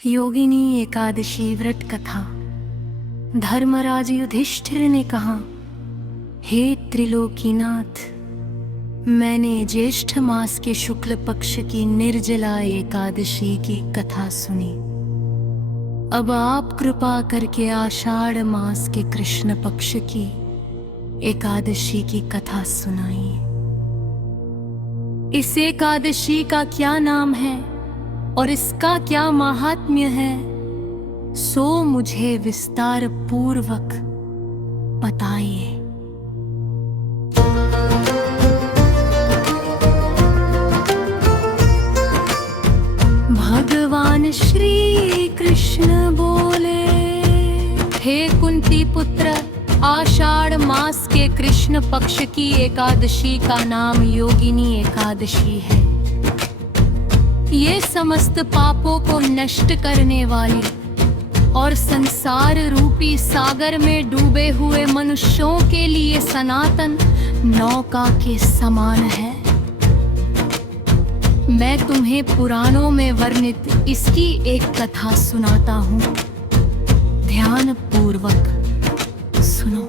योगिनी एकादशी व्रत कथा। धर्मराज युधिष्ठिर ने कहा, हे त्रिलोकीनाथ, मैंने ज्येष्ठ मास के शुक्ल पक्ष की निर्जला एकादशी की कथा सुनी। अब आप कृपा करके आषाढ़ मास के कृष्ण पक्ष की एकादशी की कथा सुनाइए। इस एकादशी का क्या नाम है और इसका क्या महात्म्य है, सो मुझे विस्तार पूर्वक बताइए। भगवान श्री कृष्ण बोले, हे कुंती पुत्र, आषाढ़ मास के कृष्ण पक्ष की एकादशी का नाम योगिनी एकादशी है। ये समस्त पापों को नष्ट करने वाली और संसार रूपी सागर में डूबे हुए मनुष्यों के लिए सनातन नौका के समान है। मैं तुम्हें पुराणों में वर्णित इसकी एक कथा सुनाता हूँ, ध्यान पूर्वक सुनो।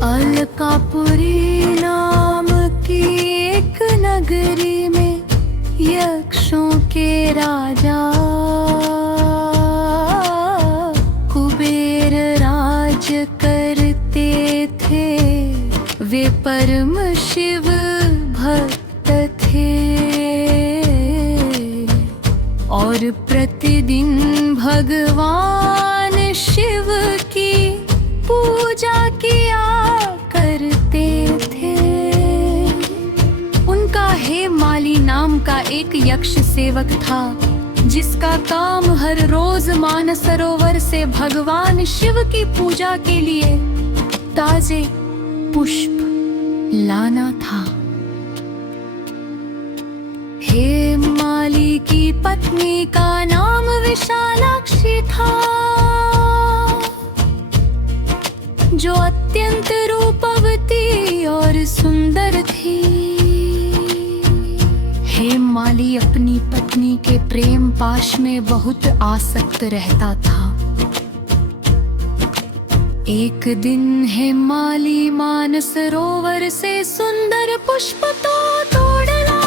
अलकापुरी नाम की एक नगरी में यक्षों के राजा कुबेर राज करते थे। वे परम शिव भक्त थे और प्रतिदिन भगवान शिव की पूजा किया करते थे। उनका हेमाली नाम का एक यक्ष सेवक था, जिसका काम हर रोज मानसरोवर से भगवान शिव की पूजा के लिए ताजे पुष्प लाना था। हेमाली की पत्नी का नाम विशालाक्षी था, जो अत्यंत रूपवती और सुंदर थी। हेमाली अपनी पत्नी के प्रेम पाश में बहुत आसक्त रहता था। एक दिन हेमाली मानसरोवर से सुंदर पुष्प तो तोड़ला,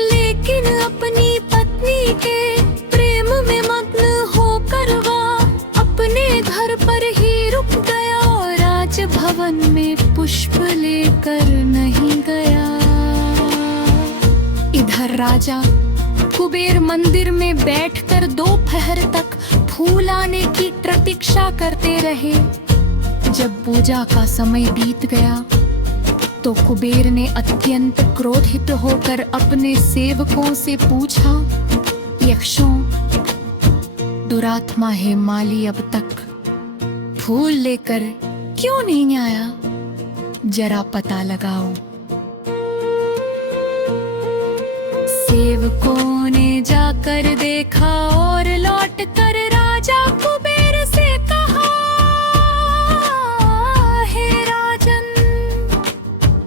लेकिन अपनी पत्नी के प्रेम में मग्न होकर वह अपने घर पर ही रुक गया और राजभवन में पुष्प लेकर नहीं गया। इधर राजा कुबेर मंदिर में बैठकर दोपहर तक फूल आने की प्रतीक्षा करते रहे। जब पूजा का समय बीत गया तो कुबेर ने अत्यंत क्रोधित होकर अपने सेवकों से पूछा, यक्षों, दुरात्मा हेमाली अब तक फूल लेकर क्यों नहीं आया? जरा पता लगाओ। सेवकों ने जाकर देखा और लौटकर राजा कुबेर से कहा, हे राजन,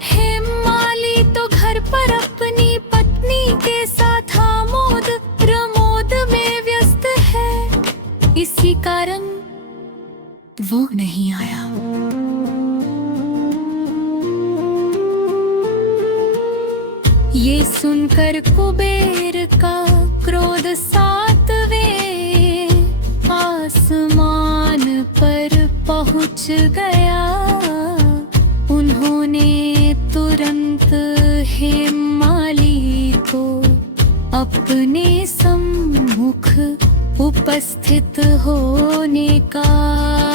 हेमाली तो घर पर अपनी पत्नी के साथ आमोद प्रमोद में व्यस्त है, इसी कारण वो नहीं आया। ये सुनकर कुबेर का क्रोध सातवें आसमान पर पहुंच गया। उन्होंने तुरंत हेमाली को अपने सम्मुख उपस्थित होने का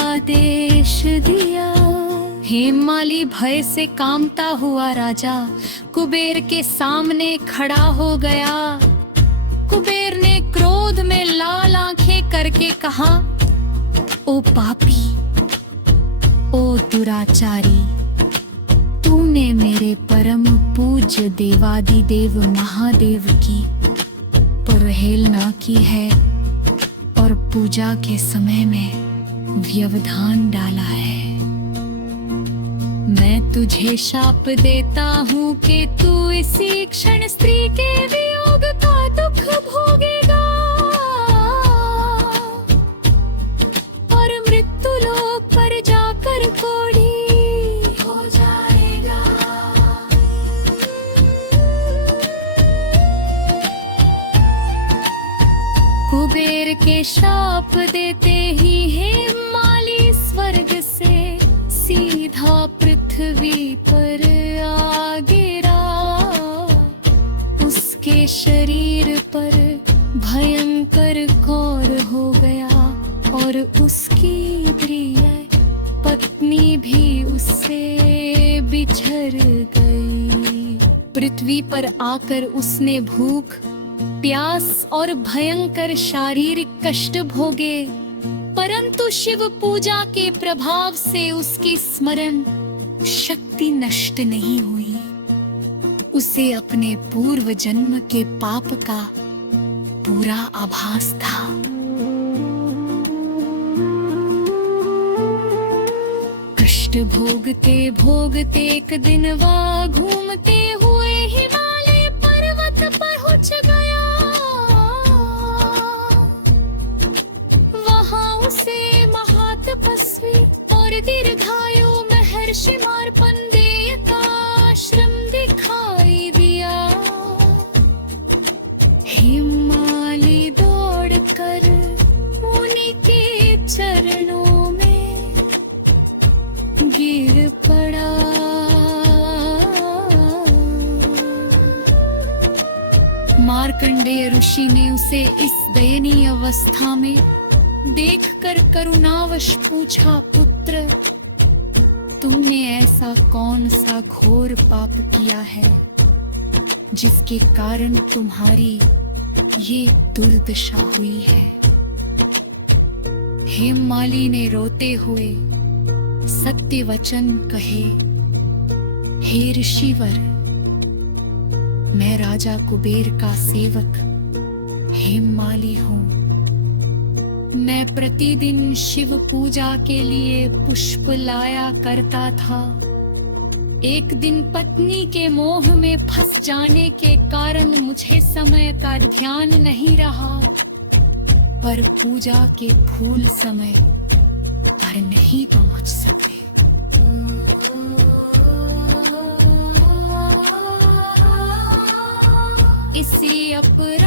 आदेश दिया। हेमाली भय से कांपता हुआ राजा कुबेर के सामने खड़ा हो गया। कुबेर ने क्रोध में लाल आंखें करके कहा, ओ पापी, ओ दुराचारी, तूने मेरे परम पूज्य देवादिदेव महादेव की अवहेलना की है और पूजा के समय में व्यवधान डाला है। तुझे शाप देता हूँ कि तू इसी क्षण स्त्री के वियोग का दुख भोगेगा और मृत्यु लोक पर जाकर कोढ़ी हो जाएगा। कुबेर के शाप देते ही हेममाली स्वर्ग से सीधा पृथ्वी पर आ गिरा। उसके शरीर पर भयंकर कौर हो गया और उसकी प्रिय पत्नी भी उससे बिछड़ गई। पृथ्वी पर आकर उसने भूख, प्यास और भयंकर शारीरिक कष्ट भोगे, परंतु शिव पूजा के प्रभाव से उसकी स्मरण शक्ति नष्ट नहीं हुई। उसे अपने पूर्व जन्म के पाप का पूरा आभास था। कष्ट भोगते भोगते एक दिन वह घूमते हुए हिमालय पर्वत पर पहुंच गया। उसे महातपस्वी और दीर्घायु महर्षि मार्कंडेय का आश्रम दिखाई दिया। हिमालय दौड़कर मुनि के चरणों में गिर पड़ा। मार्कंडेय ऋषि ने उसे इस दयनीय अवस्था में देखकर करुणावश पूछा, पुत्र, तुमने ऐसा कौन सा घोर पाप किया है जिसके कारण तुम्हारी ये दुर्दशा हुई है? हेममाली ने रोते हुए सत्य वचन कहे, हे ऋषिवर, मैं राजा कुबेर का सेवक हेममाली हूँ। मैं प्रतिदिन शिव पूजा के लिए पुष्प लाया करता था। एक दिन पत्नी के मोह में फंस जाने के कारण मुझे समय का ध्यान नहीं रहा, पर पूजा के फूल समय पर नहीं पहुंच सके। इसी अपराध